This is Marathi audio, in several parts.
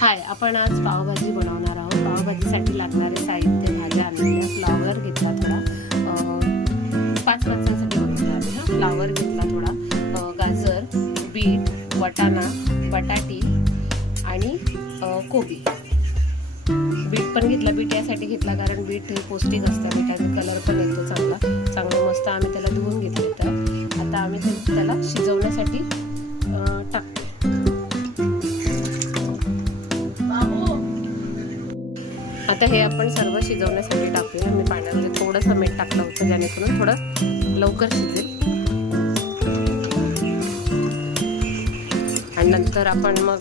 हाय, आपण आज पावभाजी बनवणार आहोत. पावभाजीसाठी लागणारे साहित्य भाज्या आणलेल्या. फ्लॉवर घेतला थोडा, 5 माणसांसाठी बनवणार आहे. फ्लॉवर घेतला थोडा, गाजर, बीट, वाटाणा, बटाटी आणि कोबी. बीट पण घेतला. बीट यासाठी घेतला कारण बीट पौष्टिक असतं, बीटाचा कलर पण येतो चांगला मस्त. आम्ही त्याला धुवून घेतले. तर आता आम्ही त्याला शिजवण्यासाठी टाकतो. आता हे आपण सर्व शिजवण्यासाठी टाकूया. मी पाण्यामध्ये थोडंसं मीठ टाकलं होतं जेणेकरून थोडं लवकर शिजेल. आणि नंतर आपण मग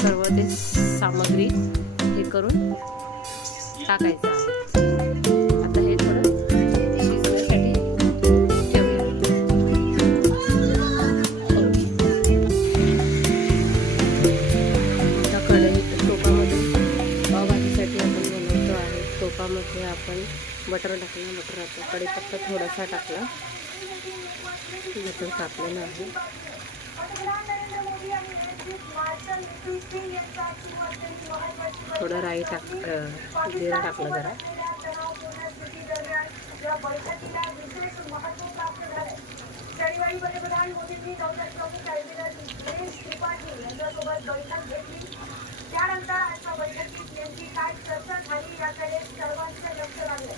सर्व ते सामग्री हे करून टाकायचं आहे. आता हे थोडं शिजण्यासाठी ठेवूया. आता कढई टोपामध्ये पावभाजीसाठी आपण बनवतो आहे. टोपामध्ये आपण बटर टाकलं. बटर आता कढीपत्ता थोडासा टाकला. बटर टाकलेलं आहे. थोडं राई जिरं टाकलं जरा. त्यानंतर आजच्या बैठकीत नेमकी काय चर्चा झाली याकडे सर्वांचे लक्ष लागले.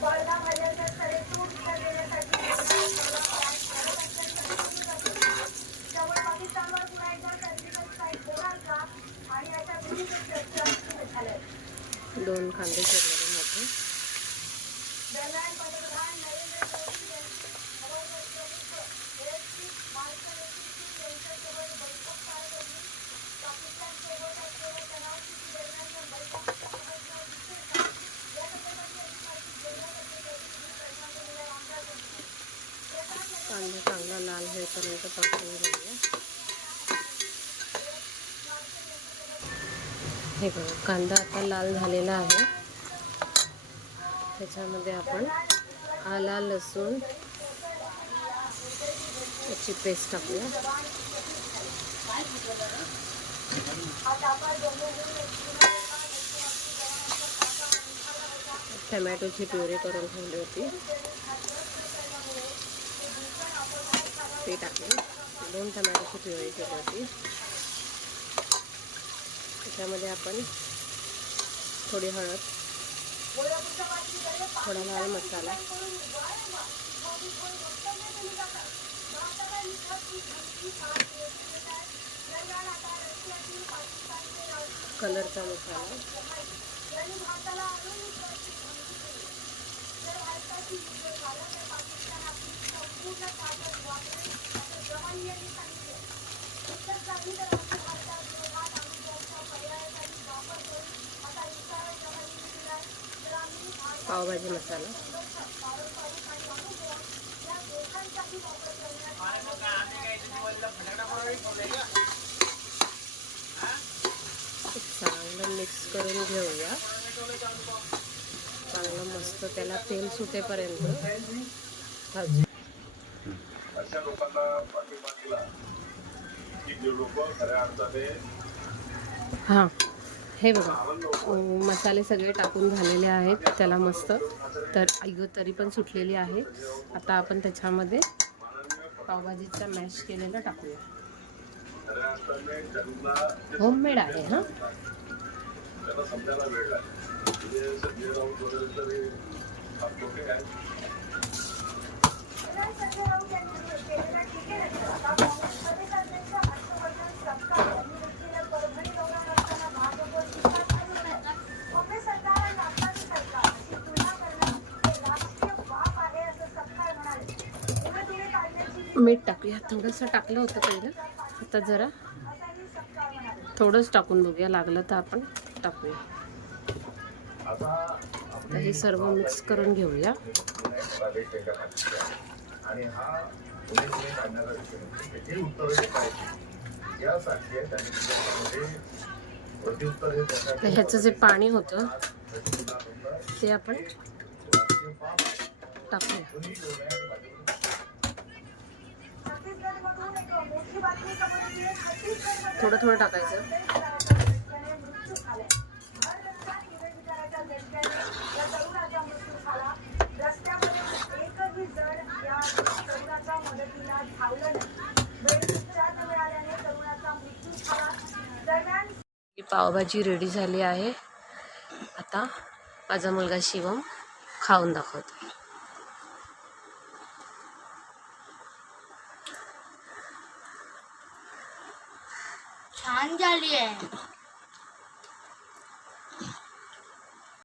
बळगाव हल्ल्याच्या सडेतोड उत्तर देण्यासाठी त्यामुळे पाकिस्तानवर पुन्हा एकदा सर्जिकल स्ट्राईक होणार का आणि याच्या विविध चर्चा सुरू झाल्या. 2 कांदे चिरलेले मोठे. दरम्यान पंतप्रधान नरेंद्र मोदी यांची हवाई प्रमुख मार्शल यांच्यासोबत बैठक पार पडली. पाकिस्तानसोबत असलेल्या तणाव स्थिती दरम्यान बैठक कांदा चांगला लाल होईपर्यंत परतवून घेऊया. हे बघा, कांदा आता लाल झालेला आहे. त्याच्यामध्ये आपण आला लसूण याची पेस्ट टाकूया. टमॅटोची प्युरी करून ठेवली होती ते टाकले. 2 टमॅटोची प्युरी केली होती. त्याच्यामध्ये आपण थोडी हळद, थोडा लाल मसाला, कलरचा मसाला, पावभाजी मसाला, चांगलं मिक्स करून घेऊया. चांगलं मस्त त्याला तेल सुटेपर्यंत भाजू. अशा लोकांना पाठिंबा दिला की जे लोक खऱ्या अर्थाने हां, हे बघा, मसाले सगळे टाकून झालेले आहेत त्याला मस्त. तर तरी पण सुटलेली आहे. आता आपण त्याच्यामध्ये पावभाजीचा मॅश केलेलं टाकूया. होममेड आहे. हां, त्याला समजायला वेळ लागेल. म्हणजे संजय राऊत वगैरे तरी छोटे आहेत. मीठ टाकूया. थोडंसं टाकलं होतं पहिलं, आता जरा थोडंच टाकून बघूया, लागलं तर आपण टाकूया. आता हे सर्व मिक्स करून घेऊया. आणि हा काढण्याचा विषय उत्तर तर ह्याचं जे पाणी होतं ते आपण टाकूया. थोडं थोडं टाकायचं. मोठ्या झटक्याने या तरुणाचा मृत्यू झाला. रस्त्यामध्ये एकही जण या तरुणाच्या मदतीला धावलं नाही. वेळीच मिळाल्याने तरुणाचा मृत्यू झाला. दरम्यान ही पावभाजी रेडी झाली आहे. आता माझा मुलगा शिवम खाऊन दाखवतो. छान झाली आहे.